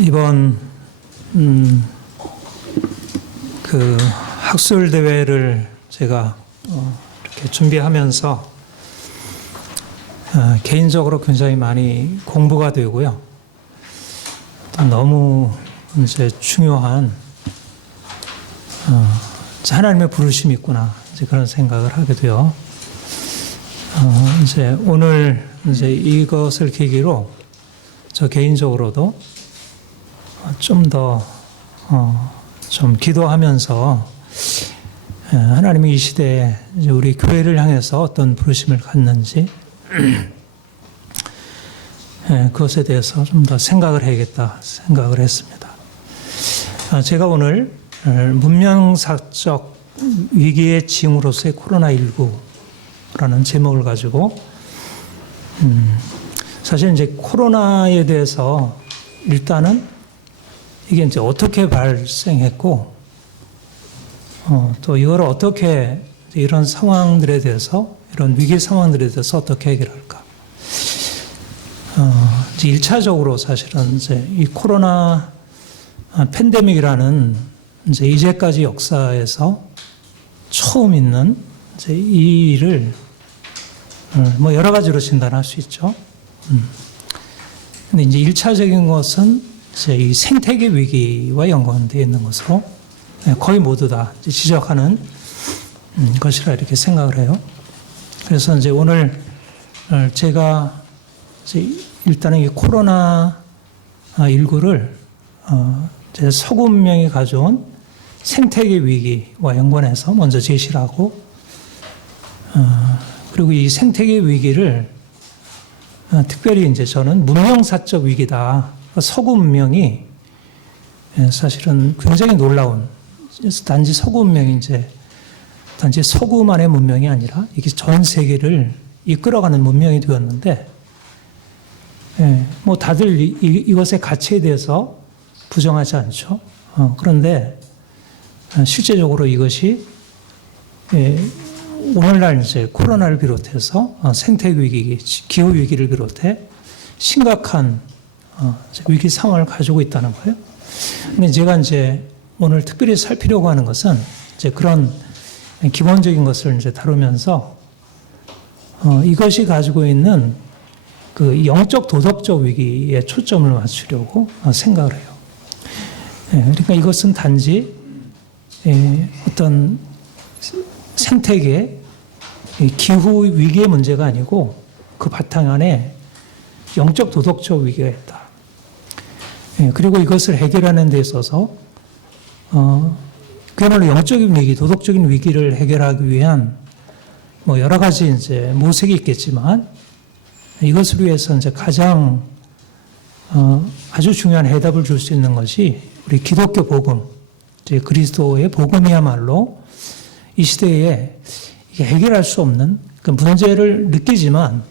이번 그 학술 대회를 제가 이렇게 준비하면서 개인적으로 굉장히 많이 공부가 되고요. 너무 이제 중요한 하나님의 부르심이 있구나 이제 그런 생각을 하게 돼요. 이제 오늘 이제 이것을 계기로 저 개인적으로도 좀 더 좀 기도하면서 하나님이 이 시대에 이제 우리 교회를 향해서 어떤 부르심을 갖는지 그것에 대해서 좀 더 생각을 해야겠다 생각을 했습니다. 제가 오늘 문명사적 위기의 징후로서의 코로나19라는 제목을 가지고 사실 이제 코로나에 대해서 일단은 이게 이제 어떻게 발생했고 또 이걸 어떻게 이런 상황들에 대해서 이런 위기 상황들에 대해서 어떻게 해결할까? 이제 1차적으로 사실은 이제 이 코로나 팬데믹이라는 이제 이제까지 역사에서 처음 있는 이제 이 일을 뭐 여러 가지로 진단할 수 있죠. 근데 이제 1차적인 것은 이제 이 생태계 위기와 연관되어 있는 것으로 거의 모두 다 지적하는 것이라 이렇게 생각을 해요. 그래서 이제 오늘 제가 이제 일단은 이 코로나19를 제 서구 문명이 가져온 생태계 위기와 연관해서 먼저 제시를 하고 그리고 이 생태계 위기를 특별히 이제 저는 문명사적 위기다. 서구 문명이 사실은 굉장히 놀라운 단지 서구 문명이 이제 단지 서구만의 문명이 아니라 이게 전 세계를 이끌어가는 문명이 되었는데 뭐 다들 이것의 가치에 대해서 부정하지 않죠. 그런데 실제적으로 이것이 오늘날 이제 코로나를 비롯해서 생태계 위기, 기후 위기를 비롯해 심각한 위기 상황을 가지고 있다는 거예요. 근데 제가 이제 오늘 특별히 살피려고 하는 것은 이제 그런 기본적인 것을 이제 다루면서 이것이 가지고 있는 그 영적 도덕적 위기에 초점을 맞추려고 생각을 해요. 그러니까 이것은 단지 어떤 생태계 기후 위기의 문제가 아니고 그 바탕 안에 영적 도덕적 위기가 있다. 그리고 이것을 해결하는 데 있어서 그야말로 영적인 위기, 도덕적인 위기를 해결하기 위한 뭐 여러 가지 이제 모색이 있겠지만 이것을 위해서 이제 가장 아주 중요한 해답을 줄 수 있는 것이 우리 기독교 복음, 이제 그리스도의 복음이야말로 이 시대에 해결할 수 없는 그 문제를 느끼지만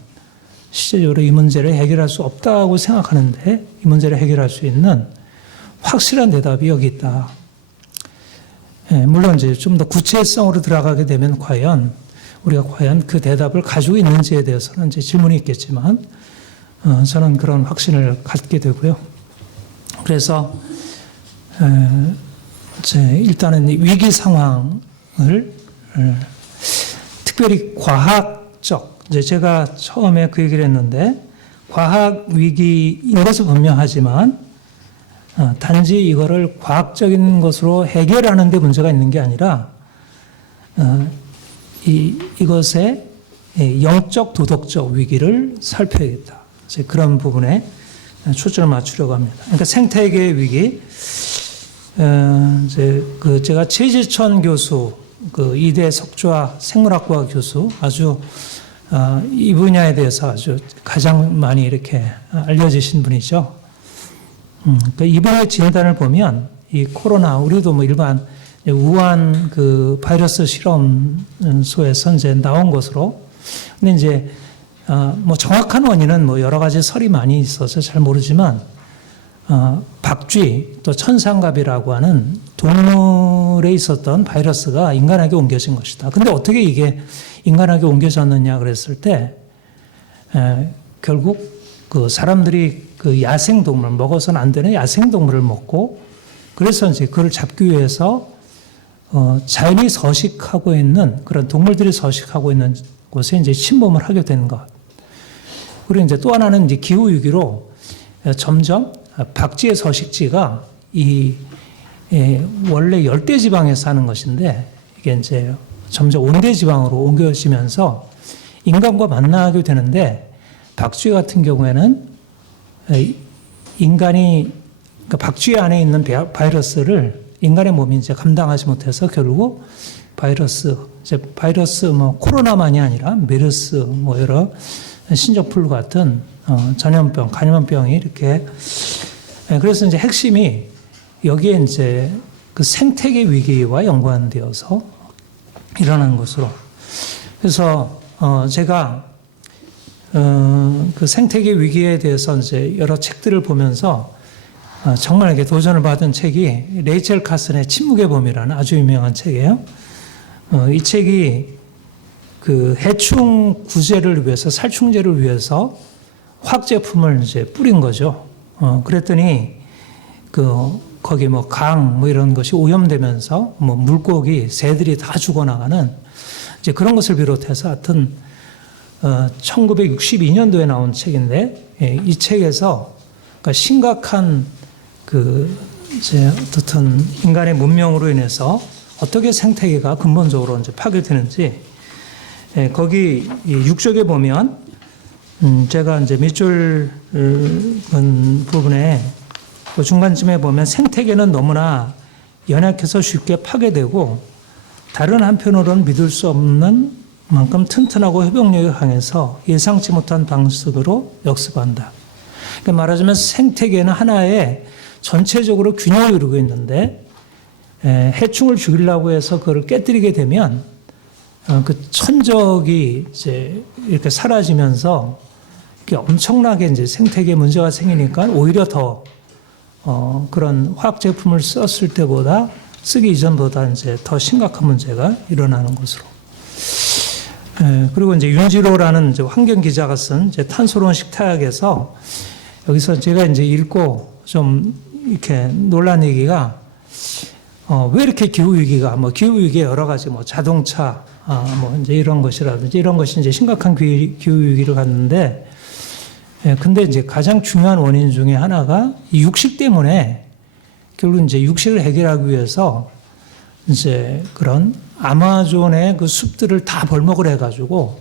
실제적으로 이 문제를 해결할 수 없다고 생각하는데 이 문제를 해결할 수 있는 확실한 대답이 여기 있다. 물론 이제 좀 더 구체성으로 들어가게 되면 우리가 과연 그 대답을 가지고 있는지에 대해서는 이제 질문이 있겠지만 저는 그런 확신을 갖게 되고요. 그래서 일단은 위기 상황을 특별히 과학적 이제 제가 처음에 그 얘기를 했는데 과학 위기인 것은 분명하지만 단지 이거를 과학적인 것으로 해결하는 데 문제가 있는 게 아니라 이것의 영적 도덕적 위기를 살펴야겠다. 이제 그런 부분에 초점을 맞추려고 합니다. 그러니까 생태계 위기 이제 그 제가 최지천 교수 그 이대 석좌 생물학과 교수 아주 이 분야에 대해서 아주 가장 많이 이렇게 알려지신 분이죠. 그러니까 이분의 진단을 보면 이 코로나 우리도 뭐 일반 우한 그 바이러스 실험소에서 이제 나온 것으로 근데 이제 뭐 정확한 원인은 뭐 여러 가지 설이 많이 있어서 잘 모르지만 박쥐 또 천상갑이라고 하는 동물에 있었던 바이러스가 인간에게 옮겨진 것이다. 근데 어떻게 이게 인간에게 옮겨졌느냐 그랬을 때 결국 그 사람들이 그 야생동물, 먹어서는 안 되는 야생동물을 먹고, 그래서 이제 그걸 잡기 위해서 자연이 서식하고 있는 그런 동물들이 서식하고 있는 곳에 이제 침범을 하게 되는 것. 그리고 이제 또 하나는 이제 기후 위기로 점점 박쥐의 서식지가 원래 열대 지방에 사는 것인데 이게 이제 점점 온대 지방으로 옮겨지면서 인간과 만나게 되는데, 박쥐 같은 경우에는 그러니까 박쥐 안에 있는 바이러스를 인간의 몸이 이제 감당하지 못해서 결국 바이러스 뭐 코로나만이 아니라 메르스 뭐 여러 신종플루 같은 전염병, 감염병이 이렇게, 그래서 이제 핵심이 여기에 이제 그 생태계 위기와 연관되어서 일어나는 것으로. 그래서 제가 그 생태계 위기에 대해서 이제 여러 책들을 보면서 정말 이렇게 도전을 받은 책이 레이첼 카슨의 침묵의 범위라는 아주 유명한 책이에요. 이 책이 그 해충 구제를 위해서, 살충제를 위해서 화학 제품을 이제 뿌린 거죠. 그랬더니 거기 뭐 강 뭐 이런 것이 오염되면서 뭐 물고기, 새들이 다 죽어나가는 이제 그런 것을 비롯해서 하여튼 1962년도에 나온 책인데, 이 책에서 그러니까 심각한 이제 어떻든 인간의 문명으로 인해서 어떻게 생태계가 근본적으로 이제 파괴되는지, 거기 6쪽에 보면 제가 이제 밑줄 부분에 그 중간쯤에 보면 생태계는 너무나 연약해서 쉽게 파괴되고 다른 한편으로는 믿을 수 없는 만큼 튼튼하고 회복력이 강해서 예상치 못한 방식으로 역습한다. 그러니까 말하자면 생태계는 하나의 전체적으로 균형을 이루고 있는데, 해충을 죽이려고 해서 그걸 깨뜨리게 되면 그 천적이 이제 이렇게 사라지면서 이렇게 엄청나게 이제 생태계에 문제가 생기니까 오히려 더 그런 화학 제품을 썼을 때보다 쓰기 이전보다 이제 더 심각한 문제가 일어나는 것으로. 그리고 이제 윤지로라는 이제 환경 기자가 쓴 이제 탄소로운 식탁에서 여기서 제가 이제 읽고 좀 이렇게 놀란 얘기가, 왜 이렇게 기후위기가, 뭐 기후위기에 여러 가지 뭐 자동차, 뭐 이제 이런 것이라든지 이런 것이 이제 심각한 기후위기를 갖는데, 근데 이제 가장 중요한 원인 중에 하나가 이 육식 때문에 결국 이제 육식을 해결하기 위해서 이제 그런 아마존의 그 숲들을 다 벌목을 해가지고,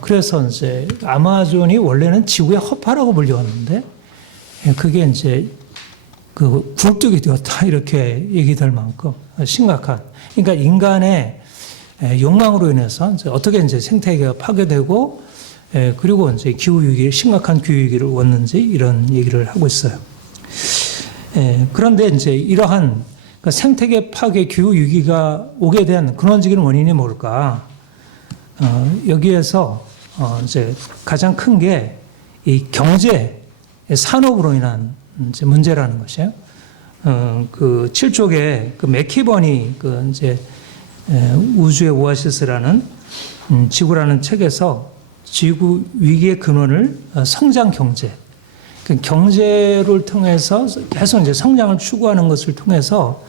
그래서 이제 아마존이 원래는 지구의 허파라고 불리웠는데, 그게 이제 그 굴뚝이 되었다, 이렇게 얘기될 만큼 심각한. 그러니까 인간의 욕망으로 인해서 이제 어떻게 이제 생태계가 파괴되고, 그리고 이제 심각한 기후위기를 얻는지 이런 얘기를 하고 있어요. 그런데 이제 이러한 생태계 파괴 기후위기가 오게 된 근원적인 원인이 뭘까? 여기에서 이제 가장 큰 게 이 경제, 산업으로 인한 이제 문제라는 것이에요. 그 7쪽에 그 맥키버니 그 이제 우주의 오아시스라는 지구라는 책에서 지구 위기의 근원을 성장 경제, 그 경제를 통해서 계속 이제 성장을 추구하는 것을 통해서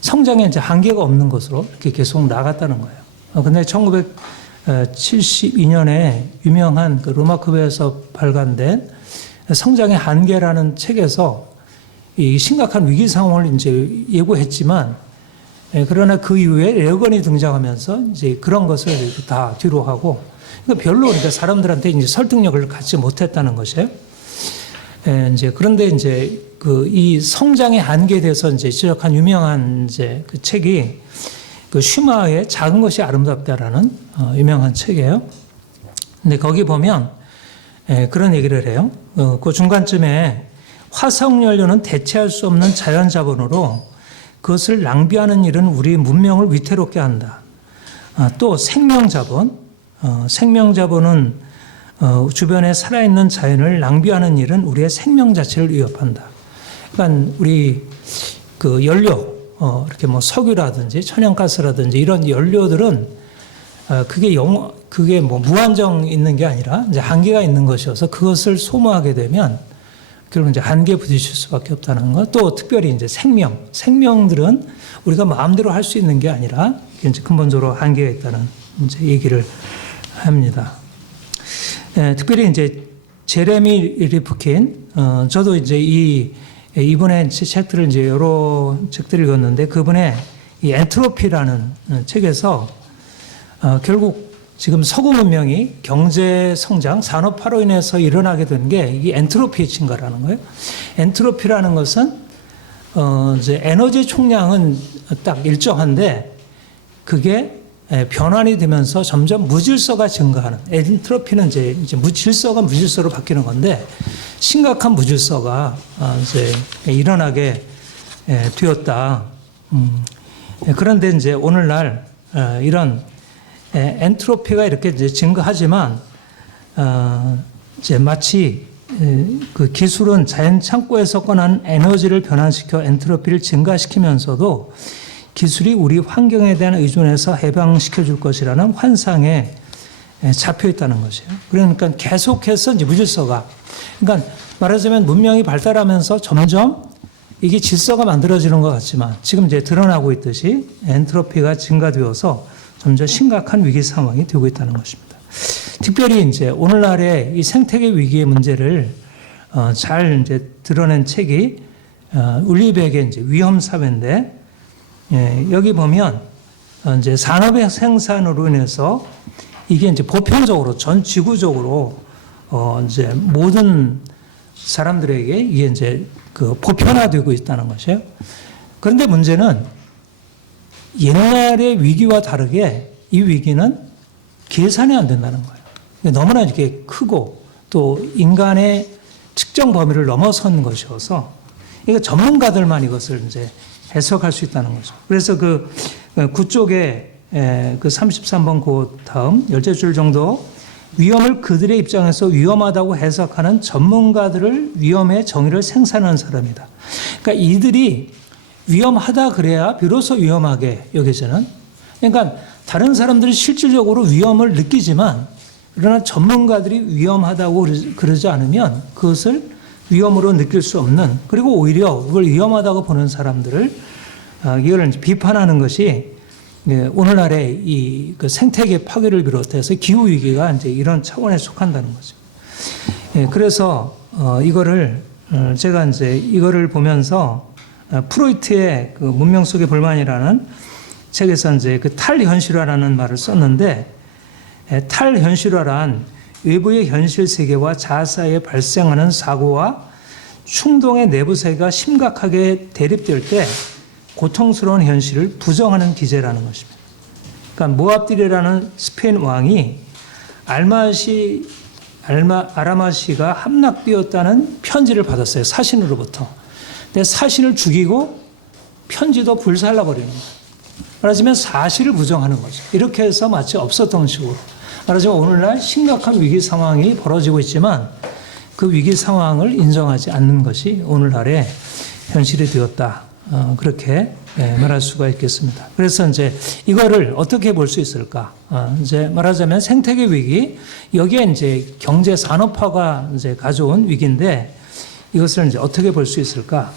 성장에 이제 한계가 없는 것으로 이렇게 계속 나갔다는 거예요. 근데 1972년에 유명한 그 로마크베에서 발간된 성장의 한계라는 책에서 이 심각한 위기 상황을 이제 예고했지만, 그러나 그 이후에 에어건이 등장하면서 이제 그런 것을 다 뒤로 하고, 그러니까 별로 그러니까 사람들한테 이제 설득력을 갖지 못했다는 것이에요. 이제 그런데 이제 이 성장의 한계에 대해서 이제 지적한 유명한 이제 그 책이 그 슈마의 작은 것이 아름답다라는 유명한 책이에요. 근데 거기 보면 그런 얘기를 해요. 그 중간쯤에 화석연료는 대체할 수 없는 자연 자본으로 그것을 낭비하는 일은 우리 문명을 위태롭게 한다. 또 생명자본, 생명자본은 주변에 살아있는 자연을 낭비하는 일은 우리의 생명 자체를 위협한다. 그러니까 우리 그 연료, 이렇게 뭐 석유라든지 천연가스라든지 이런 연료들은 그게 뭐 무한정 있는 게 아니라 이제 한계가 있는 것이어서 그것을 소모하게 되면 결국 이제 한계에 부딪힐 수밖에 없다는 것. 또 특별히 이제 생명들은 우리가 마음대로 할 수 있는 게 아니라 이제 근본적으로 한계가 있다는 이제 얘기를 합니다. 특별히 이제 제레미 리프킨, 저도 이제 이분의 책들을 이제 여러 책들을 읽었는데 그분의 이 엔트로피라는 책에서 결국 지금 서구 문명이 경제 성장, 산업화로 인해서 일어나게 된 게 이 엔트로피의 증가라는 거예요. 엔트로피라는 것은 이제 에너지 총량은 딱 일정한데 그게 변환이 되면서 점점 무질서가 증가하는, 엔트로피는 이제 질서가 무질서로 바뀌는 건데 심각한 무질서가 이제 일어나게 되었다. 그런데 이제 오늘날 이런 엔트로피가 이렇게 이제 증가하지만 이제 마치 그 기술은 자연 창고에서 꺼낸 에너지를 변환시켜 엔트로피를 증가시키면서도 기술이 우리 환경에 대한 의존에서 해방시켜 줄 것이라는 환상에 잡혀 있다는 것이에요. 그러니까 계속해서 이제 무질서가, 그러니까 말하자면 문명이 발달하면서 점점 이게 질서가 만들어지는 것 같지만 지금 이제 드러나고 있듯이 엔트로피가 증가되어서 점점 심각한 위기 상황이 되고 있다는 것입니다. 특별히 이제 오늘날의 이 생태계 위기의 문제를 잘 이제 드러낸 책이 울리백의 이제 위험 사회인데, 여기 보면 이제 산업의 생산으로 인해서 이게 이제 보편적으로 전 지구적으로 이제 모든 사람들에게 이게 이제 그 보편화되고 있다는 것이에요. 그런데 문제는 옛날의 위기와 다르게 이 위기는 계산이 안 된다는 거예요. 너무나 이렇게 크고 또 인간의 측정 범위를 넘어선 것이어서 이거 전문가들만 이것을 이제 해석할 수 있다는 거죠. 그래서 그 9쪽에 그 33번 그 다음 10줄 정도 위험을 그들의 입장에서 위험하다고 해석하는 전문가들을 위험의 정의를 생산하는 사람이다. 그러니까 이들이 위험하다 그래야 비로소 위험하게 여겨지는, 그러니까 다른 사람들이 실질적으로 위험을 느끼지만 그러나 전문가들이 위험하다고 그러지 않으면 그것을 위험으로 느낄 수 없는, 그리고 오히려 그걸 위험하다고 보는 사람들을 이거를 비판하는 것이 오늘날의 이 그 생태계 파괴를 비롯해서 기후 위기가 이제 이런 차원에 속한다는 거죠. 그래서 이거를 제가 이제 이거를 보면서 프로이트의 그 문명 속의 불만이라는 책에서 이제 그 탈현실화라는 말을 썼는데, 탈현실화란 외부의 현실 세계와 자아 사이에 발생하는 사고와 충동의 내부 세계가 심각하게 대립될 때 고통스러운 현실을 부정하는 기제라는 것입니다. 그러니까 모압디레라는 스페인 왕이 아라마시가 함락되었다는 편지를 받았어요. 사신으로부터. 근데 사신을 죽이고 편지도 불살라버리는 거예요. 말하자면 사실을 부정하는 거죠. 이렇게 해서 마치 없었던 식으로. 말하자면 오늘날 심각한 위기 상황이 벌어지고 있지만 그 위기 상황을 인정하지 않는 것이 오늘날의 현실이 되었다. 그렇게 말할 수가 있겠습니다. 그래서 이제 이거를 어떻게 볼 수 있을까? 이제 말하자면 생태계 위기, 여기에 이제 경제 산업화가 이제 가져온 위기인데 이것을 이제 어떻게 볼 수 있을까?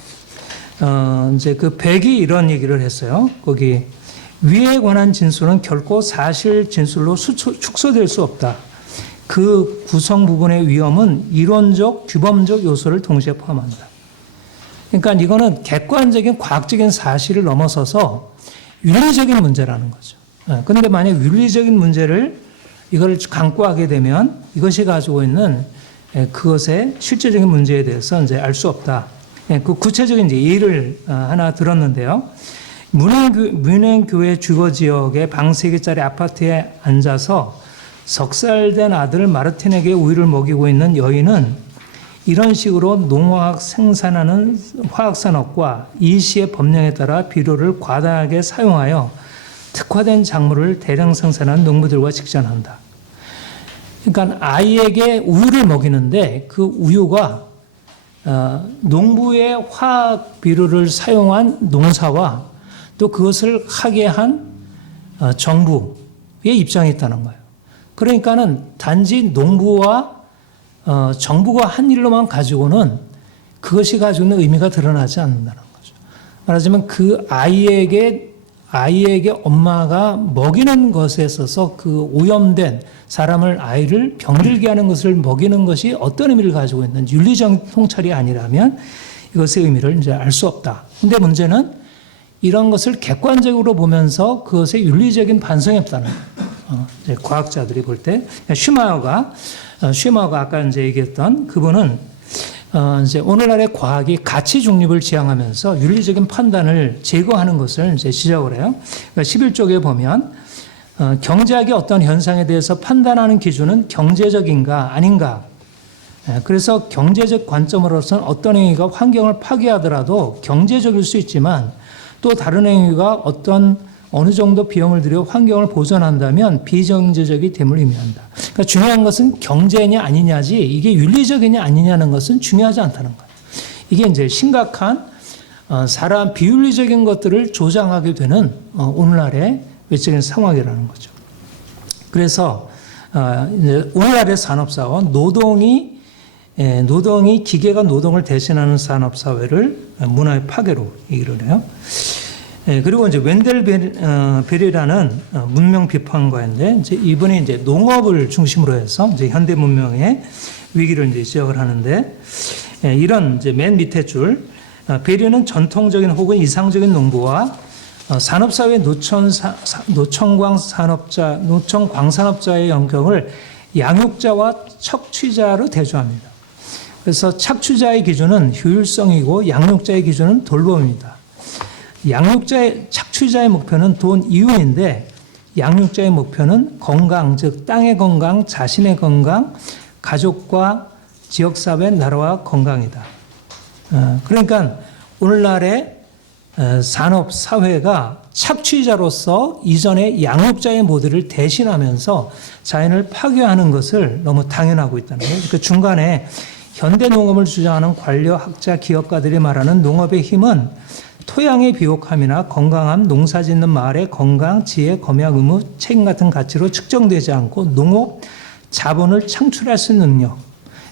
이제 그 백이 이런 얘기를 했어요. 거기 위에 관한 진술은 결코 사실 진술로 축소될 수 없다. 그 구성 부분의 위험은 이론적, 규범적 요소를 동시에 포함한다. 그러니까 이거는 객관적인 과학적인 사실을 넘어서서 윤리적인 문제라는 거죠. 그런데 만약 윤리적인 문제를 이걸 강구하게 되면 이것이 가지고 있는 그것의 실제적인 문제에 대해서 이제 알 수 없다. 그 구체적인 이제 예를 하나 들었는데요. 문행교회 주거 지역의 방 3개짜리 아파트에 앉아서 석살된 아들 마르틴에게 우유를 먹이고 있는 여인은 이런 식으로 농화학 생산하는 화학산업과 이 시의 법령에 따라 비료를 과다하게 사용하여 특화된 작물을 대량 생산하는 농부들과 직전한다. 그러니까 아이에게 우유를 먹이는데 그 우유가 농부의 화학 비료를 사용한 농사와 또 그것을 하게 한 정부의 입장이 있다는 거예요. 그러니까는 단지 농부와 정부가 한 일로만 가지고는 그것이 가지고 있는 의미가 드러나지 않는다는 거죠. 말하자면 그 아이에게 엄마가 먹이는 것에 있어서 그 오염된 아이를 병들게 하는 것을 먹이는 것이 어떤 의미를 가지고 있는지 윤리적 통찰이 아니라면 이것의 의미를 이제 알 수 없다. 근데 문제는 이런 것을 객관적으로 보면서 그것의 윤리적인 반성이 없다는 거예요. 이제 과학자들이 볼 때 슈마어가 아까 이제 얘기했던 그분은 이제 오늘날의 과학이 가치 중립을 지향하면서 윤리적인 판단을 제거하는 것을 이제 지적을 해요. 그러니까 11쪽에 보면 경제학의 어떤 현상에 대해서 판단하는 기준은 경제적인가 아닌가. 그래서 경제적 관점으로서는 어떤 행위가 환경을 파괴하더라도 경제적일 수 있지만 또 다른 행위가 어느 정도 비용을 들여 환경을 보존한다면 비경제적이 됨을 의미한다. 그러니까 중요한 것은 경제냐 아니냐지 이게 윤리적이냐 아니냐는 것은 중요하지 않다는 거예요. 이게 이제 심각한 사람 비윤리적인 것들을 조장하게 되는 오늘날의 외적인 상황이라는 거죠. 그래서 이제 오늘날의 산업사원 노동이 기계가 노동을 대신하는 산업사회를 문화의 파괴로 얘기를 해요. 그리고 이제 웬델 벨이라는 문명 비판가인데 이제 이분이 이제 농업을 중심으로 해서 이제 현대 문명의 위기를 이제 지적을 하는데 이런 이제 맨 밑에 줄 벨은 전통적인 혹은 이상적인 농부와 산업사회 노천광산업자의 영역을 양육자와 척취자로 대조합니다. 그래서 착취자의 기준은 효율성이고 양육자의 기준은 돌봄입니다. 착취자의 목표는 돈 이윤인데 양육자의 목표는 건강, 즉 땅의 건강, 자신의 건강, 가족과 지역사회, 나라와 건강이다. 그러니까 오늘날의 산업사회가 착취자로서 이전의 양육자의 모델을 대신하면서 자연을 파괴하는 것을 너무 당연하고 있다는 거예요. 그 중간에 현대농업을 주장하는 관료, 학자, 기업가들이 말하는 농업의 힘은 토양의 비옥함이나 건강함, 농사짓는 마을의 건강, 지혜, 검약, 의무, 책임 같은 가치로 측정되지 않고 농업, 자본을 창출할 수 있는 능력.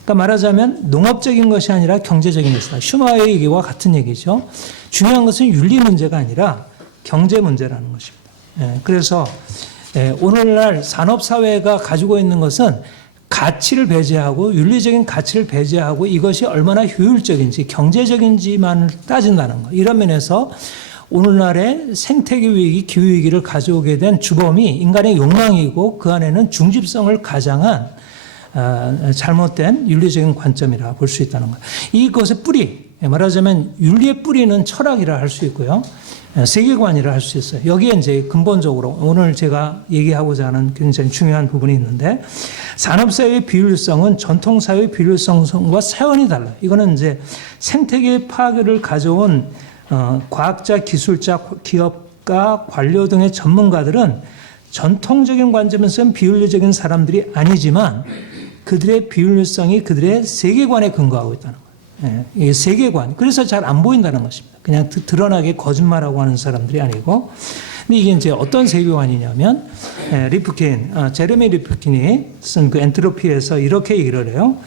그러니까 말하자면 농업적인 것이 아니라 경제적인 것이다. 슈마의 얘기와 같은 얘기죠. 중요한 것은 윤리 문제가 아니라 경제 문제라는 것입니다. 그래서 오늘날 산업사회가 가지고 있는 것은 가치를 배제하고 윤리적인 가치를 배제하고 이것이 얼마나 효율적인지 경제적인지만 따진다는 거. 이런 면에서 오늘날의 생태계 위기, 기후위기를 가져오게 된 주범이 인간의 욕망이고 그 안에는 중집성을 가장한 잘못된 윤리적인 관점이라 볼 수 있다는 거예요. 이것의 뿌리, 말하자면 윤리의 뿌리는 철학이라 할 수 있고요. 세계관이라 할 수 있어요. 여기에 이제 근본적으로 오늘 제가 얘기하고자 하는 굉장히 중요한 부분이 있는데 산업사회의 비윤리성은 전통사회의 비윤리성과 차원이 달라요. 이거는 이제 생태계 파괴를 가져온 과학자, 기술자, 기업가, 관료 등의 전문가들은 전통적인 관점에서는 비윤리적인 사람들이 아니지만 그들의 비윤리성이 그들의 세계관에 근거하고 있다는 거예요. 이 세계관. 그래서 잘 안 보인다는 것입니다. 그냥 드러나게 거짓말하고 하는 사람들이 아니고. 근데 이게 이제 어떤 세계관이냐면, 제레미 리프킨이 쓴 그 엔트로피에서 이렇게 얘기를 해요.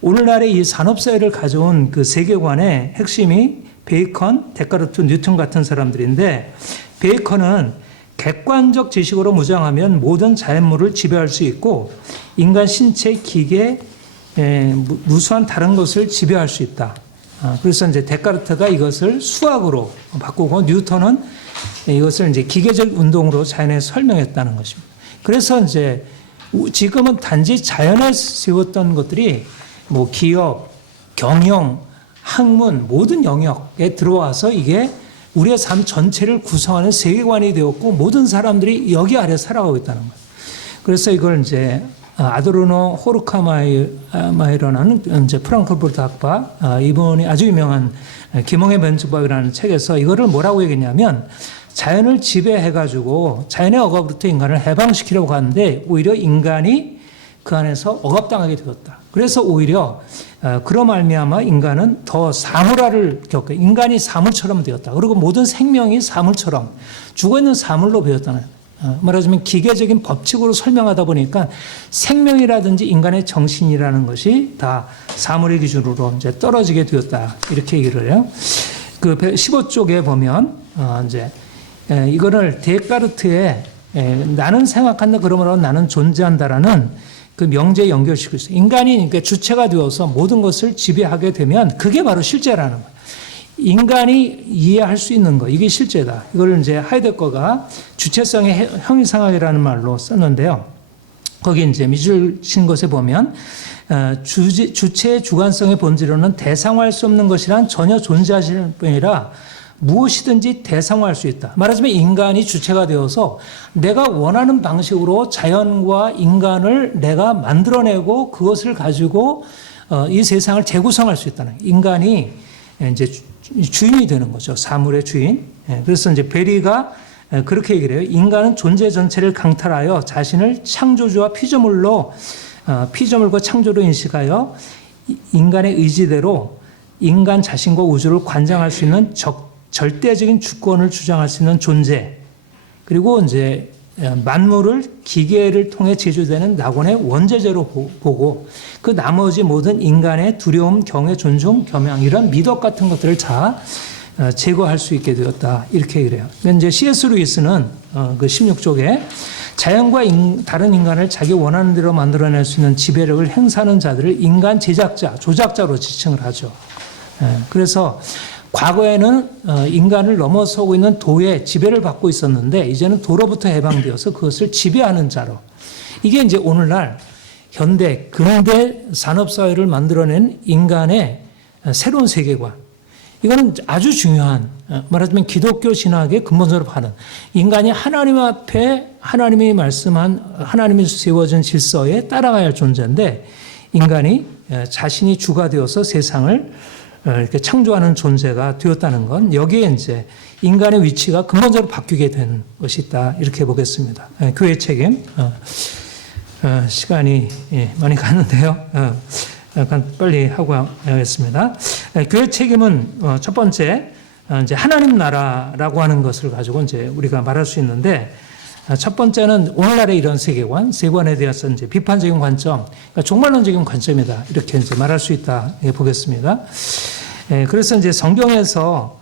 오늘날의 이 산업사회를 가져온 그 세계관의 핵심이 베이컨, 데카르트, 뉴턴 같은 사람들인데, 베이컨은 객관적 지식으로 무장하면 모든 자연물을 지배할 수 있고, 인간 신체, 기계, 무수한 다른 것을 지배할 수 있다. 그래서 이제 데카르트가 이것을 수학으로 바꾸고 뉴턴은 이것을 이제 기계적 운동으로 자연에 설명했다는 것입니다. 그래서 이제 지금은 단지 자연에 세웠던 것들이 뭐 기업, 경영, 학문 모든 영역에 들어와서 이게 우리의 삶 전체를 구성하는 세계관이 되었고 모든 사람들이 여기 아래 살아가고 있다는 거예요. 그래서 이걸 이제 아도르노 호르카마이러라는 이제 프랑크푸르트 학파 이분이 아주 유명한 기몽의 면접법이라는 책에서 이거를 뭐라고 얘기했냐면 자연을 지배해가지고 자연의 억압으로부터 인간을 해방시키려고 하는데 오히려 인간이 그 안에서 억압당하게 되었다. 그래서 오히려 그로 말미암아 인간은 더 사물화를 겪고 인간이 사물처럼 되었다. 그리고 모든 생명이 사물처럼 죽어있는 사물로 되었다는 말하자면 기계적인 법칙으로 설명하다 보니까 생명이라든지 인간의 정신이라는 것이 다 사물의 기준으로 이제 떨어지게 되었다. 이렇게 얘기를 해요. 그 15쪽에 보면, 이제, 이거를 데카르트의 나는 생각한다, 그러므로 나는 존재한다라는 그 명제에 연결시키고 있어요. 인간이 그러니까 주체가 되어서 모든 것을 지배하게 되면 그게 바로 실제라는 거예요. 인간이 이해할 수 있는 거, 이게 실제다. 이걸 이제 하이데거가 주체성의 형이상학이라는 말로 썼는데요. 거기 이제 밑줄 친 것에 보면, 주체의 주관성의 본질로는 대상화할 수 없는 것이란 전혀 존재하실 뿐이라 무엇이든지 대상화할 수 있다. 말하자면 인간이 주체가 되어서 내가 원하는 방식으로 자연과 인간을 내가 만들어내고 그것을 가지고 이 세상을 재구성할 수 있다는, 인간이 이제 주인이 되는 거죠. 사물의 주인. 그래서 이제 베리가 그렇게 얘기를 해요. 인간은 존재 전체를 강탈하여 자신을 창조주와 피조물과 창조로 인식하여 인간의 의지대로 인간 자신과 우주를 관장할 수 있는 절대적인 주권을 주장할 수 있는 존재. 그리고 이제 만물을 기계를 통해 제조되는 낙원의 원죄제로 보고 그 나머지 모든 인간의 두려움, 경외, 존중, 겸양 이런 미덕 같은 것들을 다 제거할 수 있게 되었다. 이렇게 얘기를 해요. 이제 C.S. 루이스는 그 16쪽에 자연과 다른 인간을 자기 원하는 대로 만들어낼 수 있는 지배력을 행사하는 자들을 인간 제작자, 조작자로 지칭을 하죠. 그래서 과거에는 인간을 넘어서고 있는 도의 지배를 받고 있었는데 이제는 도로부터 해방되어서 그것을 지배하는 자로. 이게 이제 오늘날 현대, 근대 산업사회를 만들어낸 인간의 새로운 세계관. 이거는 아주 중요한, 말하자면 기독교 신학의 근본적으로 하는, 인간이 하나님 앞에 하나님이 말씀한, 하나님이 세워준 질서에 따라가야 할 존재인데 인간이 자신이 주가 되어서 세상을 이렇게 창조하는 존재가 되었다는 건 여기에 이제 인간의 위치가 근본적으로 바뀌게 된 것이 있다. 이렇게 보겠습니다. 교회 책임. 시간이 많이 갔는데요. 약간 빨리 하고 하겠습니다. 교회 책임은 첫 번째 이제 하나님 나라라고 하는 것을 가지고 이제 우리가 말할 수 있는데 첫 번째는 오늘날의 이런 세계관, 세관에 대해서 이제 비판적인 관점, 그러니까 종말론적인 관점이다. 이렇게 이제 말할 수 있다. 보겠습니다. 그래서 이제 성경에서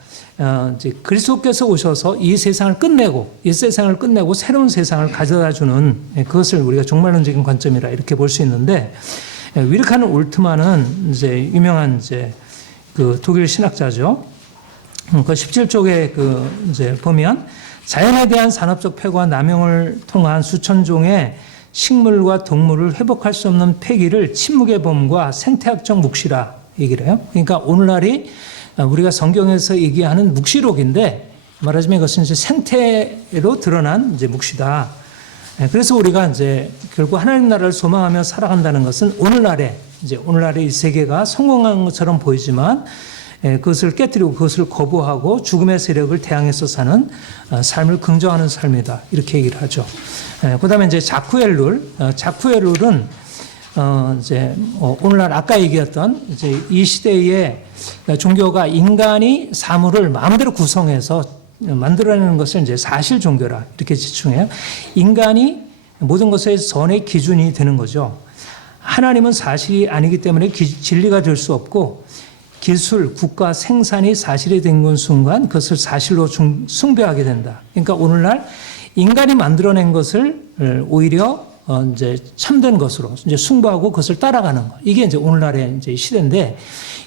이제 그리스도께서 오셔서 이 세상을 끝내고 새로운 세상을 가져다 주는 그것을 우리가 종말론적인 관점이라 이렇게 볼 수 있는데 위르카는 올트만은 이제 유명한 이제 그 독일 신학자죠. 그 17쪽에 그 이제 보면 자연에 대한 산업적 폐과 남용을 통한 수천 종의 식물과 동물을 회복할 수 없는 폐기를 침묵의 범과 생태학적 묵시라 얘기를 해요. 그러니까 오늘날이 우리가 성경에서 얘기하는 묵시록인데 말하자면 이것은 이제 생태로 드러난 이제 묵시다. 그래서 우리가 이제 결국 하나님 나라를 소망하며 살아간다는 것은 오늘날의 이 세계가 성공한 것처럼 보이지만 그것을 깨뜨리고 그것을 거부하고 죽음의 세력을 대항해서 사는 삶을 긍정하는 삶이다. 이렇게 얘기를 하죠. 그 다음에 이제 자쿠의 룰은 이제 오늘날 아까 얘기했던 이제 이 시대의 종교가 인간이 사물을 마음대로 구성해서 만들어내는 것을 이제 사실 종교라 이렇게 지칭해요. 인간이 모든 것의 선의 기준이 되는 거죠. 하나님은 사실이 아니기 때문에 진리가 될 수 없고 기술, 국가, 생산이 사실이 된 순간 그것을 사실로 숭배하게 된다. 그러니까 오늘날 인간이 만들어낸 것을 오히려 이제 참된 것으로 이제 숭배하고 그것을 따라가는 것. 이게 이제 오늘날의 이제 시대인데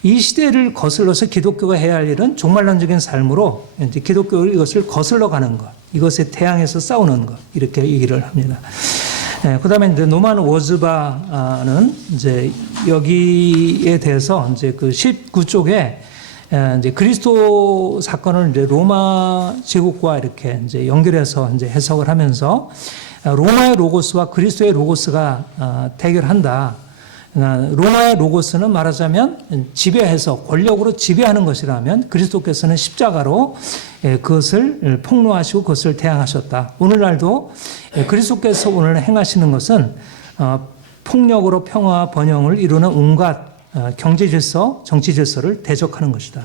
이 시대를 거슬러서 기독교가 해야 할 일은 종말론적인 삶으로 이제 기독교를 이것을 거슬러 가는 것. 이것에 대항해서 싸우는 것. 이렇게 얘기를 합니다. 그 다음에 이제 노만 워즈바는 이제 여기에 대해서 이제 그 19쪽에 이제 그리스도 사건을 이제 로마 제국과 이렇게 이제 연결해서 이제 해석을 하면서 로마의 로고스와 그리스도의 로고스가 대결한다. 로마의 로고스는 말하자면 지배해서 권력으로 지배하는 것이라면 그리스도께서는 십자가로 그것을 폭로하시고 그것을 대항하셨다. 오늘날도 그리스도께서 오늘 행하시는 것은 폭력으로 평화와 번영을 이루는 온갖 경제 질서, 정치 질서를 대적하는 것이다.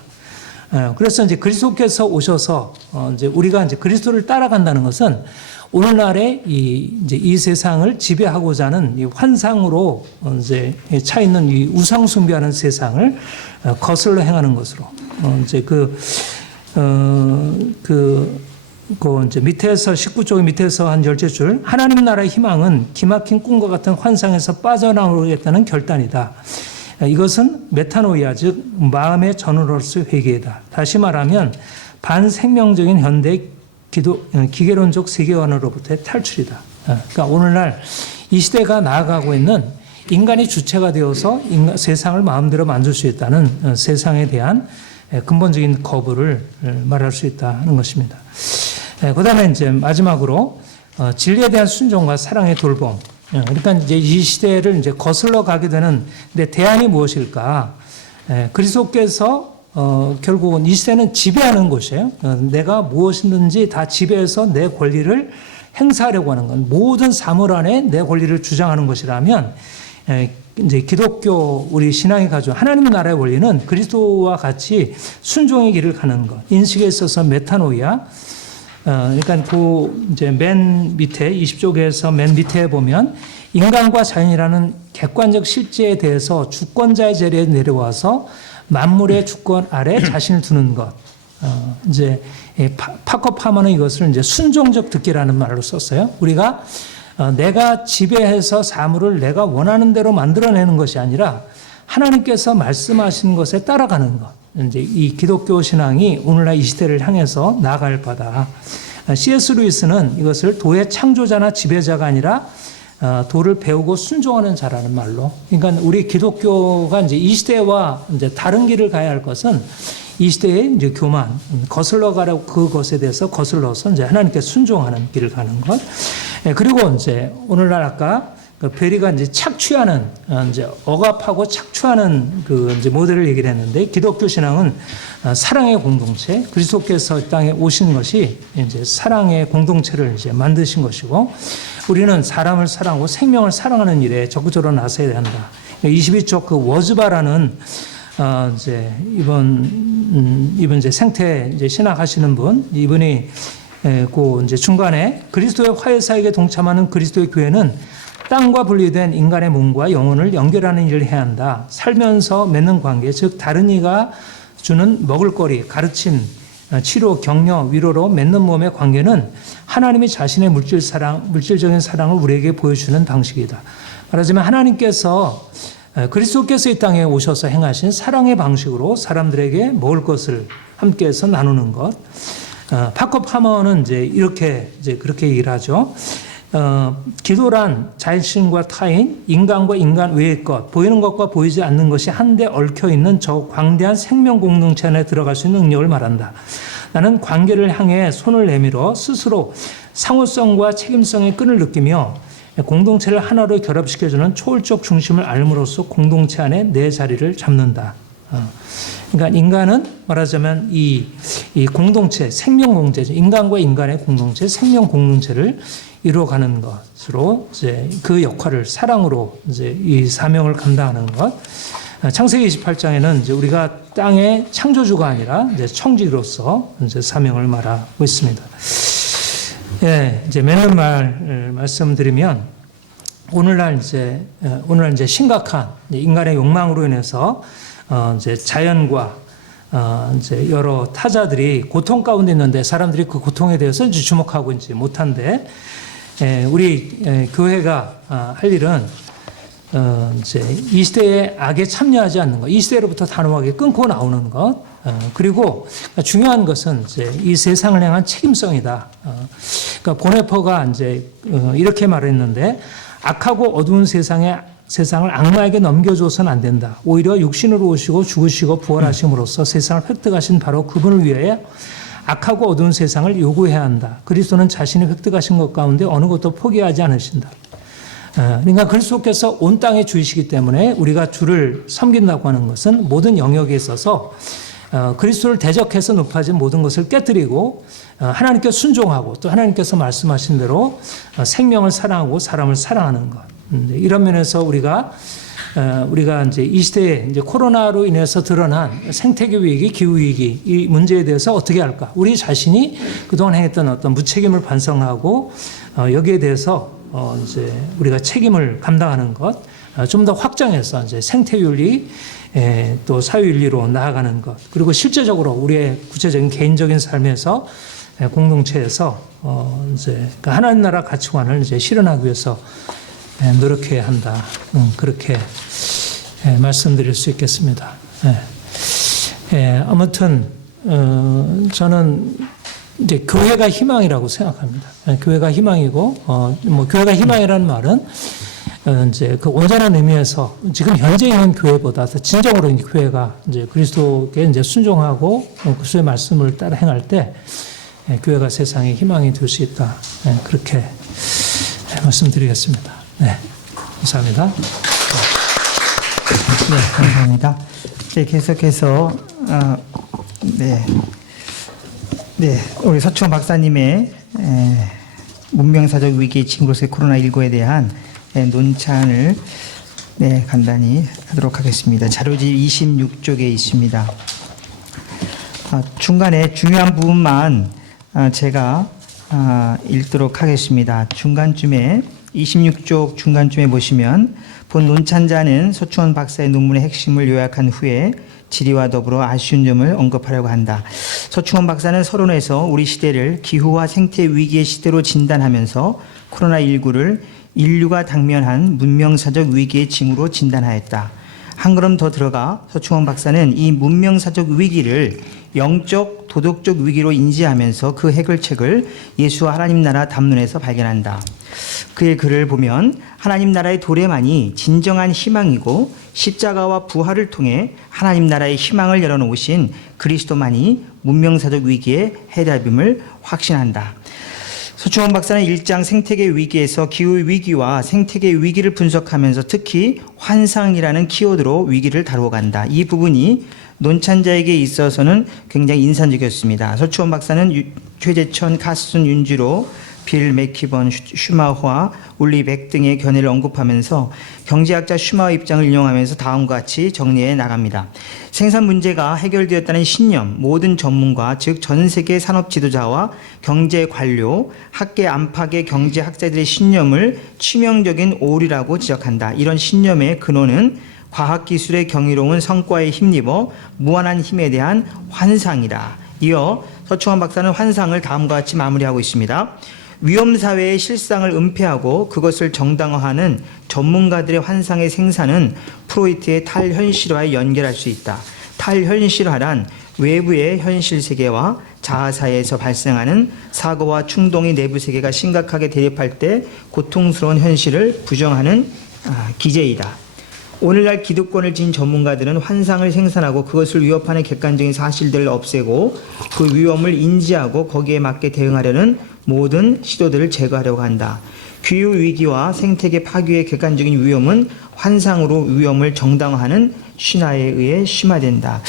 그래서 이제 그리스도께서 오셔서 이제 우리가 이제 그리스도를 따라간다는 것은 오늘날의 이제 이 세상을 지배하고자 하는 이 환상으로 이제 차 있는 이 우상 숭배하는 세상을 거슬러 행하는 것으로 이제 이제 밑에서 19쪽 밑에서 한 10줄 하나님 나라의 희망은 기막힌 꿈과 같은 환상에서 빠져나오겠다는 결단이다. 이것은 메타노이아 즉 마음의 전으로서 회개이다. 다시 말하면 반생명적인 현대 기계론적 세계관으로부터의 탈출이다. 그러니까 오늘날 이 시대가 나아가고 있는 인간이 주체가 되어서 세상을 마음대로 만들 수 있다는 세상에 대한 근본적인 거부를 말할 수 있다는 것입니다. 그 다음에 이제 마지막으로 진리에 대한 순종과 사랑의 돌봄. 그러니까 이제 이 시대를 이제 거슬러 가게 되는 데 대안이 무엇일까? 그리스도께서 결국은 이 시대는 지배하는 곳이에요. 내가 무엇이든지 다 지배해서 내 권리를 행사하려고 하는 건 모든 사물 안에 내 권리를 주장하는 것이라면 이제 기독교 우리 신앙이 가지고 하나님 나라의 원리는 그리스도와 같이 순종의 길을 가는 것. 인식에 있어서 메타노이아. 그러니까 이제 맨 밑에 20쪽에서 맨 밑에 보면 인간과 자연이라는 객관적 실제에 대해서 주권자의 자리에 내려와서 만물의 주권 아래 자신을 두는 것. 이제 파커 파머는 이것을 이제 순종적 듣기라는 말로 썼어요. 우리가 내가 지배해서 사물을 내가 원하는 대로 만들어내는 것이 아니라 하나님께서 말씀하신 것에 따라가는 것. 이제 이 기독교 신앙이 오늘날 이 시대를 향해서 나아갈 바다. C.S. 루이스는 이것을 도의 창조자나 지배자가 아니라 도를 배우고 순종하는 자라는 말로. 그러니까 우리 기독교가 이제 이 시대와 이제 다른 길을 가야 할 것은 이 시대의 이제 교만, 거슬러 가려고 그것에 대해서 거슬러서 이제 하나님께 순종하는 길을 가는 것. 그리고 이제 오늘날 아까 베리가 이제 착취하는, 이제 억압하고 착취하는 그 이제 모델을 얘기를 했는데 기독교 신앙은 사랑의 공동체, 그리스도께서 이 땅에 오신 것이 이제 사랑의 공동체를 이제 만드신 것이고 우리는 사람을 사랑하고 생명을 사랑하는 일에 적극적으로 나서야 한다. 22쪽 그 워즈바라는 이제 이분 이제 생태 이제 신학하시는 분 이분이 그 이제 중간에 그리스도의 화해사역에 동참하는 그리스도의 교회는 땅과 분리된 인간의 몸과 영혼을 연결하는 일을 해야 한다. 살면서 맺는 관계, 즉 다른 이가 주는 먹을거리, 가르침, 치료, 격려, 위로로 맺는 몸의 관계는 하나님이 자신의 물질적인 사랑을 우리에게 보여주는 방식이다. 말하자면 하나님께서 그리스도께서 이 땅에 오셔서 행하신 사랑의 방식으로 사람들에게 먹을 것을 함께해서 나누는 것. 파커 파머는 이제 그렇게 얘기를 하죠. 기도란 자신과 타인, 인간과 인간 외의 것, 보이는 것과 보이지 않는 것이 한데 얽혀 있는 저 광대한 생명 공동체 안에 들어갈 수 있는 능력을 말한다. 나는 관계를 향해 손을 내밀어 스스로 상호성과 책임성의 끈을 느끼며 공동체를 하나로 결합시켜주는 초월적 중심을 알므로써 공동체 안에 내 자리를 잡는다. 그러니까 인간은 말하자면 이 공동체, 생명 공동체, 인간과 인간의 공동체, 생명 공동체를 이루어가는 것으로 이제 그 역할을 사랑으로 이제 이 사명을 감당하는 것. 창세기 28장에는 이제 우리가 땅의 창조주가 아니라 이제 청지로서 이제 사명을 말하고 있습니다. 예, 이제 매는 말씀드리면 오늘날 이제 심각한 인간의 욕망으로 인해서 이제 자연과 이제 여러 타자들이 고통 가운데 있는데 사람들이 그 고통에 대해서 이제 주목하고 있지 못한데 우리 교회가 할 일은 이제 이 시대의 악에 참여하지 않는 것, 이 시대로부터 단호하게 끊고 나오는 것, 그리고 중요한 것은 이제 이 세상을 향한 책임성이다. 그러니까 보네퍼가 이제 이렇게 말했는데 악하고 어두운 세상을 악마에게 넘겨줘서는 안 된다. 오히려 육신으로 오시고 죽으시고 부활하심으로써 세상을 획득하신 바로 그분을 위해 악하고 어두운 세상을 요구해야 한다. 그리스도는 자신이 획득하신 것 가운데 어느 것도 포기하지 않으신다. 그러니까 그리스도께서 온 땅의 주이시기 때문에 우리가 주를 섬긴다고 하는 것은 모든 영역에 있어서 그리스도를 대적해서 높아진 모든 것을 깨뜨리고 하나님께 순종하고 또 하나님께서 말씀하신 대로 생명을 사랑하고 사람을 사랑하는 것. 이런 면에서 우리가 우리가 이제 이 시대에 이제 코로나로 인해서 드러난 생태계 위기, 기후 위기 이 문제에 대해서 어떻게 할까? 우리 자신이 그동안 행했던 어떤 무책임을 반성하고 여기에 대해서 이제 우리가 책임을 감당하는 것, 좀 더 확장해서 이제 생태윤리 또 사회윤리로 나아가는 것, 그리고 실제적으로 우리의 구체적인 개인적인 삶에서 공동체에서 이제 하나님 나라 가치관을 이제 실현하기 위해서 노력해야 한다. 그렇게 말씀드릴 수 있겠습니다. 아무튼 저는 이제 교회가 희망이라고 생각합니다. 교회가 희망이고 뭐 교회가 희망이라는 말은 이제 그 온전한 의미에서 지금 현재 있는 교회보다 더 진정으로 이제 교회가 이제 그리스도께 이제 순종하고 그리스도의 말씀을 따라 행할 때 교회가 세상에 희망이 될 수 있다. 그렇게 말씀드리겠습니다. 네, 감사합니다. 네, 감사합니다. 네, 계속해서 우리 서충원 박사님의 문명사적 위기의 친구로서의 코로나19에 대한 논찬을 간단히 하도록 하겠습니다. 자료집 26쪽에 있습니다. 중간에 중요한 부분만 제가 읽도록 하겠습니다. 중간쯤에 26쪽 중간쯤에 보시면 본 논찬자는 서충원 박사의 논문의 핵심을 요약한 후에 질의와 더불어 아쉬운 점을 언급하려고 한다. 서충원 박사는 서론에서 우리 시대를 기후와 생태 위기의 시대로 진단하면서 코로나19를 인류가 당면한 문명사적 위기의 징후로 진단하였다. 한 걸음 더 들어가 서충원 박사는 이 문명사적 위기를 영적, 도덕적 위기로 인지하면서 그 해결책을 예수와 하나님 나라 담론에서 발견한다. 그의 글을 보면 하나님 나라의 도래만이 진정한 희망이고 십자가와 부활을 통해 하나님 나라의 희망을 열어놓으신 그리스도만이 문명사적 위기의 해답임을 확신한다. 서충원 박사는 1장 생태계 위기에서 기후 위기와 생태계 위기를 분석하면서 특히 환상이라는 키워드로 위기를 다루어 간다. 이 부분이 논찬자에게 있어서는 굉장히 인상적이었습니다. 서충원 박사는 최재천, 카슨 윤지로, 빌 맥키번, 슈마허와 울리 백 등의 견해를 언급하면서 경제학자 슈마허 입장을 인용하면서 다음과 같이 정리해 나갑니다. 생산 문제가 해결되었다는 신념, 모든 전문가, 즉 전 세계 산업 지도자와 경제 관료, 학계 안팎의 경제학자들의 신념을 치명적인 오류라고 지적한다. 이런 신념의 근원은 과학기술의 경이로운 성과에 힘입어 무한한 힘에 대한 환상이다. 이어 서충원 박사는 환상을 다음과 같이 마무리하고 있습니다. 위험사회의 실상을 은폐하고 그것을 정당화하는 전문가들의 환상의 생산은 프로이트의 탈현실화에 연결할 수 있다. 탈현실화란 외부의 현실 세계와 자아 사이에서 발생하는 사고와 충동의 내부 세계가 심각하게 대립할 때 고통스러운 현실을 부정하는 기제이다. 오늘날 기득권을 지닌 전문가들은 환상을 생산하고 그것을 위협하는 객관적인 사실들을 없애고 그 위험을 인지하고 거기에 맞게 대응하려는 모든 시도들을 제거하려고 한다. 기후 위기와 생태계 파괴의 객관적인 위험은 환상으로 위험을 정당화하는 신화에 의해 심화된다.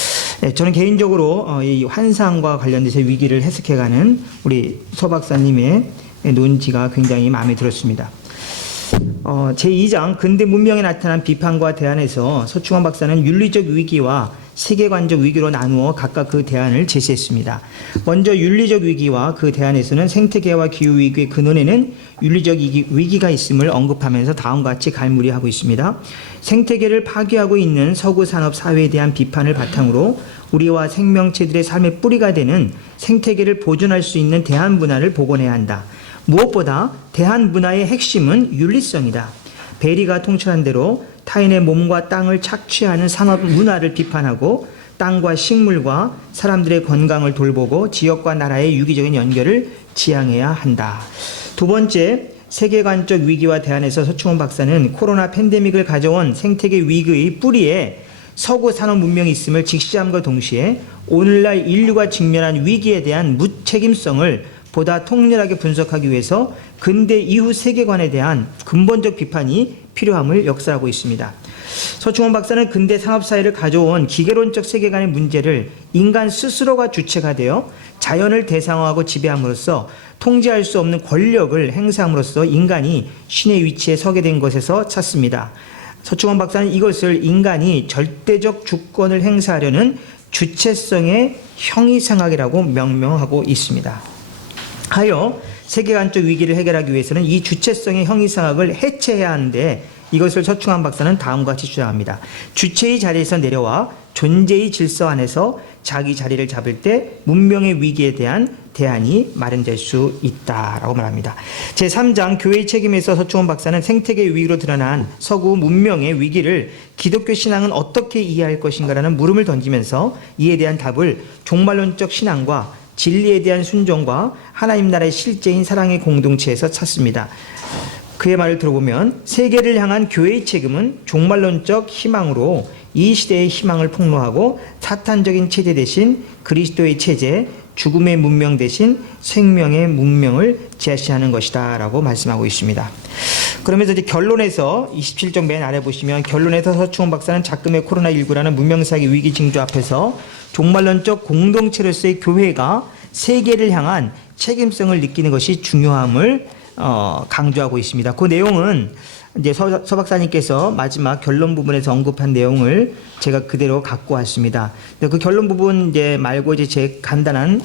저는 개인적으로 이 환상과 관련돼서 위기를 해석해가는 우리 서 박사님의 논지가 굉장히 마음에 들었습니다. 제2장 근대 문명에 나타난 비판과 대안에서 서충원 박사는 윤리적 위기와 세계관적 위기로 나누어 각각 그 대안을 제시했습니다. 먼저 윤리적 위기와 그 대안에서는 생태계와 기후위기의 근원에는 윤리적 위기가 있음을 언급하면서 다음과 같이 갈무리하고 있습니다. 생태계를 파괴하고 있는 서구 산업 사회에 대한 비판을 바탕으로 우리와 생명체들의 삶의 뿌리가 되는 생태계를 보존할 수 있는 대한 문화를 복원해야 한다. 무엇보다 대한 문화의 핵심은 윤리성이다. 베리가 통찰한 대로 타인의 몸과 땅을 착취하는 산업 문화를 비판하고 땅과 식물과 사람들의 건강을 돌보고 지역과 나라의 유기적인 연결을 지향해야 한다. 두 번째, 세계관적 위기와 대안에서 서충원 박사는 코로나 팬데믹을 가져온 생태계 위기의 뿌리에 서구 산업 문명이 있음을 직시함과 동시에 오늘날 인류가 직면한 위기에 대한 무책임성을 보다 통렬하게 분석하기 위해서 근대 이후 세계관에 대한 근본적 비판이 필요함을 역설하고 있습니다. 서충원 박사는 근대 산업사회를 가져온 기계론적 세계관의 문제를 인간 스스로가 주체가 되어 자연을 대상화하고 지배함으로써 통제할 수 없는 권력을 행사함으로써 인간이 신의 위치에 서게 된 것에서 찾습니다. 서충원 박사는 이것을 인간이 절대적 주권을 행사하려는 주체성의 형이상학이라고 명명하고 있습니다. 하여 세계관적 위기를 해결하기 위해서는 이 주체성의 형이상학을 해체해야 하는데 이것을 서충환 박사는 다음과 같이 주장합니다. 주체의 자리에서 내려와 존재의 질서 안에서 자기 자리를 잡을 때 문명의 위기에 대한 대안이 마련될 수 있다라고 말합니다. 제3장 교회의 책임에서 서충원 박사는 생태계 위기로 드러난 서구 문명의 위기를 기독교 신앙은 어떻게 이해할 것인가라는 물음을 던지면서 이에 대한 답을 종말론적 신앙과 진리에 대한 순종과 하나님 나라의 실제인 사랑의 공동체에서 찾습니다. 그의 말을 들어보면 세계를 향한 교회의 책임은 종말론적 희망으로 이 시대의 희망을 폭로하고 사탄적인 체제 대신 그리스도의 체제, 죽음의 문명 대신 생명의 문명을 제시하는 것이다 라고 말씀하고 있습니다. 그러면서 이제 결론에서 27쪽 맨 아래 보시면 결론에서 서충원 박사는 작금의 코로나19라는 문명사기 위기 징조 앞에서 종말론적 공동체로서의 교회가 세계를 향한 책임성을 느끼는 것이 중요함을 강조하고 있습니다. 그 내용은 이제 서 박사님께서 마지막 결론 부분에서 언급한 내용을 제가 그대로 갖고 왔습니다. 그 결론 부분 이제 말고 이제 제 간단한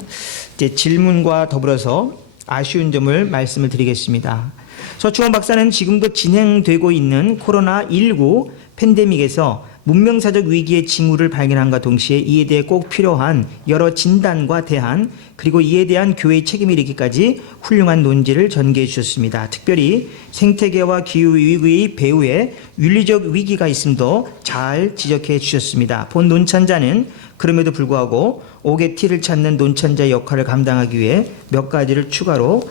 이제 질문과 더불어서 아쉬운 점을 말씀을 드리겠습니다. 서충원 박사는 지금도 진행되고 있는 코로나19 팬데믹에서 문명사적 위기의 징후를 발견함과 동시에 이에 대해 꼭 필요한 여러 진단과 대안 그리고 이에 대한 교회의 책임을 이르기까지 훌륭한 논지를 전개해 주셨습니다. 특별히 생태계와 기후위기의 배후에 윤리적 위기가 있음도 잘 지적해 주셨습니다. 본 논찬자는 그럼에도 불구하고 옥의 티를 찾는 논찬자의 역할을 감당하기 위해 몇 가지를 추가로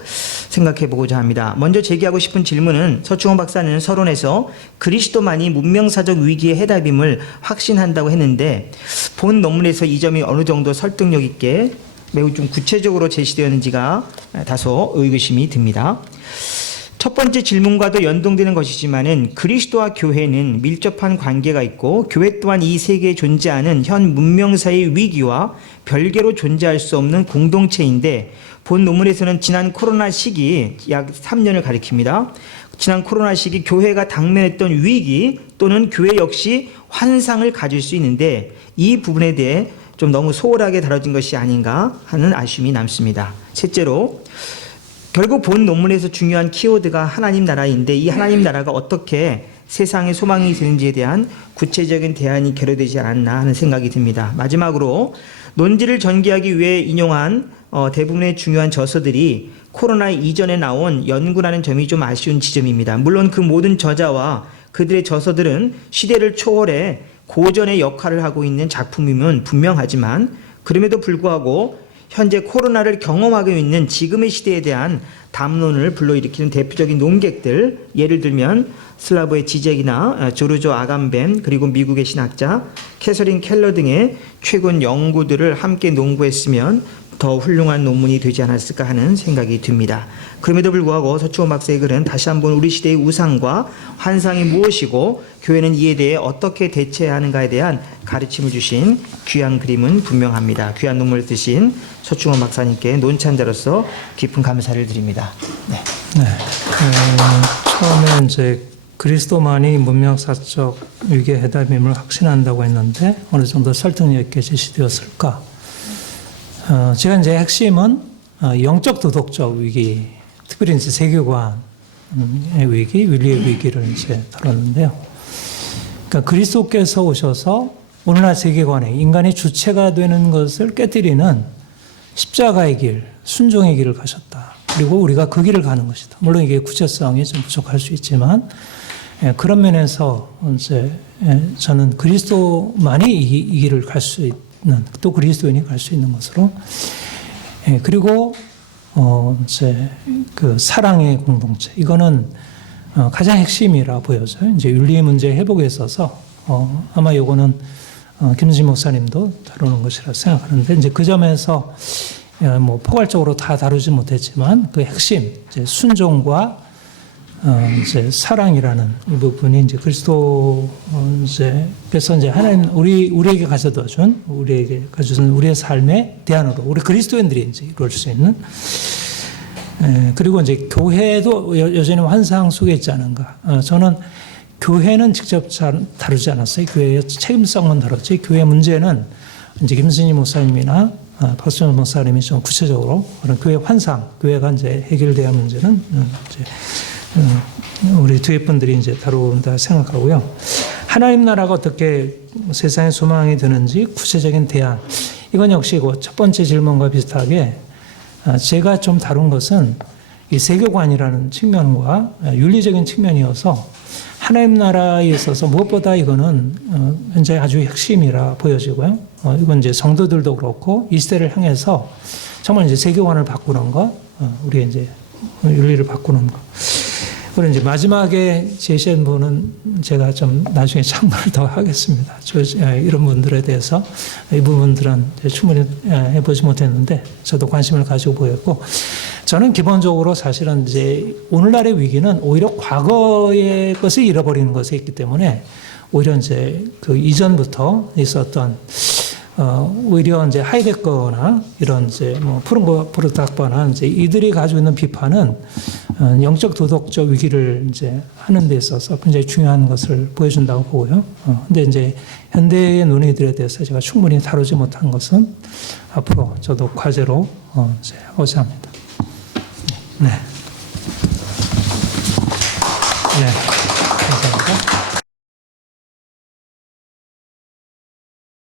생각해 보고자 합니다. 먼저 제기하고 싶은 질문은 서충원 박사는 서론에서 그리스도만이 문명사적 위기의 해답임을 확신한다고 했는데 본 논문에서 이 점이 어느 정도 설득력 있게 매우 좀 구체적으로 제시되었는지가 다소 의구심이 듭니다. 첫 번째 질문과도 연동되는 것이지만은 그리스도와 교회는 밀접한 관계가 있고 교회 또한 이 세계에 존재하는 현 문명사의 위기와 별개로 존재할 수 없는 공동체인데 본 논문에서는 지난 코로나 시기 약 3년을 가리킵니다. 지난 코로나 시기 교회가 당면했던 위기 또는 교회 역시 환상을 가질 수 있는데 이 부분에 대해 좀 너무 소홀하게 다뤄진 것이 아닌가 하는 아쉬움이 남습니다. 셋째로 결국 본 논문에서 중요한 키워드가 하나님 나라인데 이 하나님 나라가 어떻게 세상의 소망이 되는지에 대한 구체적인 대안이 결여되지 않았나 하는 생각이 듭니다. 마지막으로 논지를 전개하기 위해 인용한 대부분의 중요한 저서들이 코로나 이전에 나온 연구라는 점이 좀 아쉬운 지점입니다. 물론 그 모든 저자와 그들의 저서들은 시대를 초월해 고전의 역할을 하고 있는 작품임은 분명하지만 그럼에도 불구하고 현재 코로나를 경험하고 있는 지금의 시대에 대한 담론을 불러일으키는 대표적인 논객들, 예를 들면 슬라브의 지젝이나 조르조 아감벤 그리고 미국의 신학자 캐서린 켈러 등의 최근 연구들을 함께 농구했으면 더 훌륭한 논문이 되지 않았을까 하는 생각이 듭니다. 그럼에도 불구하고 서충원 박사의 글은 다시 한번 우리 시대의 우상과 환상이 무엇이고 교회는 이에 대해 어떻게 대처해야 하는가에 대한 가르침을 주신 귀한 그림은 분명합니다. 귀한 논문을 쓰신 서충원 박사님께 논찬자로서 깊은 감사를 드립니다. 네. 처음에 이제 그리스도만이 문명사적 위기의 해답임을 확신한다고 했는데 어느 정도 설득력 있게 제시되었을까? 제가 이제 핵심은 영적 도덕적 위기, 특별히 이제 세계관의 위기, 윤리의 위기를 이제 다뤘는데요. 그러니까 그리스도께서 오셔서 오늘날 세계관에 인간의 주체가 되는 것을 깨뜨리는 십자가의 길, 순종의 길을 가셨다. 그리고 우리가 그 길을 가는 것이다. 물론 이게 구체성이 좀 부족할 수 있지만 그런 면에서 이제 저는 그리스도만이 이 길을 갈 수 있는 또 그리스도인이 갈 수 있는 것으로 그리고 이제 그 사랑의 공동체 이거는 가장 핵심이라 보여져요. 이제 윤리의 문제 회복에 있어서 아마 요거는 김진식 목사님도 다루는 것이라 생각하는데 이제 그 점에서 뭐 포괄적으로 다 다루지 못했지만 그 핵심 이제 순종과 이제 사랑이라는 이 부분이 이제 그리스도 이제께서 이제 하나님 우리에게 가져다 준 우리의 삶의 대안으로 우리 그리스도인들이 이제 이룰 수 있는 그리고 이제 교회도 여전히 환상 속에 있지 않은가. 저는 교회는 직접 다루지 않았어요. 교회의 책임성은 다뤘지. 교회 문제는 이제 김순희 목사님이나 박수현 목사님이 좀 구체적으로 그런 교회 환상, 교회가 이제 해결돼야 문제는 이제 우리 뒤에 분들이 이제 다룬다 생각하고요. 하나님 나라가 어떻게 세상에 소망이 되는지 구체적인 대안. 이건 역시 그 첫 번째 질문과 비슷하게 제가 좀 다룬 것은 이 세계관이라는 측면과 윤리적인 측면이어서 하나님 나라에 있어서 무엇보다 이거는 현재 아주 핵심이라 보여지고요. 이건 이제 성도들도 그렇고 이 시대를 향해서 정말 이제 세계관을 바꾸는 거, 우리 이제 윤리를 바꾸는 거. 그리고 이제 마지막에 제시한 분은 제가 좀 나중에 참고를 더 하겠습니다. 이런 분들에 대해서 이 부분들은 충분히 해보지 못했는데 저도 관심을 가지고 보였고, 저는 기본적으로 사실은 이제 오늘날의 위기는 오히려 과거의 것을 잃어버리는 것에 있기 때문에 오히려 이제 그 이전부터 있었던 오히려 이제 하이데거나 이런 이제 뭐 푸른버르닥바나 이제 이들이 가지고 있는 비판은 영적 도덕적 위기를 이제 하는 데 있어서 굉장히 중요한 것을 보여준다고 보고요. 근데 이제 현대의 논의들에 대해서 제가 충분히 다루지 못한 것은 앞으로 저도 과제로 이제 하고자 합니다. 네. 네.